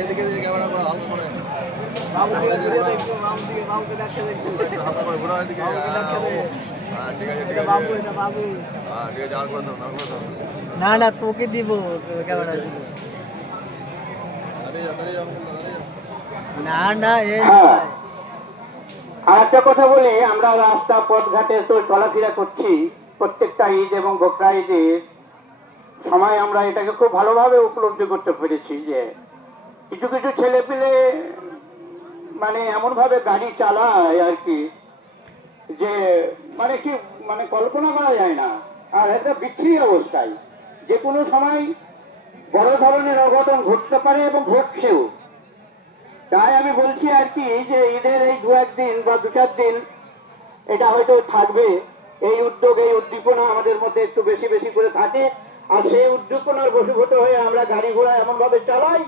এদিকে ক্যামেরা করা হালকা করে না না তোকে দিব ক্যামেরা ছিল না না এই আর একটা কথা বলি, আমরা রাস্তা পথঘাটে তো চলাফেরা করছি, প্রত্যেকটা ঈদ এবং বকরা ঈদের সময় আমরা এটাকে খুব ভালোভাবে উপলব্ধি করতে পেরেছি যে কিছু কিছু ছেলে পেলে মানে এমন ভাবে গাড়ি চালায় আর কি, যে মানে কি মানে কল্পনা করা যায় না। আর একটা বিচ্ছিরি অবস্থায় যে কোনো সময় বড় ধরনের অঘটন ঘটতে পারে এবং ঘটছেও। তাই আমি বলছি আর কি যে ঈদের এই 2-1 দিন বা 2-4 দিন এটা হয়তো থাকবে, এই উদ্যোগ এই উদ্দীপনা আমাদের মধ্যে একটু বেশি বেশি করে থাকে। আর সেই উদ্দীপনার বশীভূত হয়ে আমরা গাড়ি ঘোড়া এমন ভাবে চালাই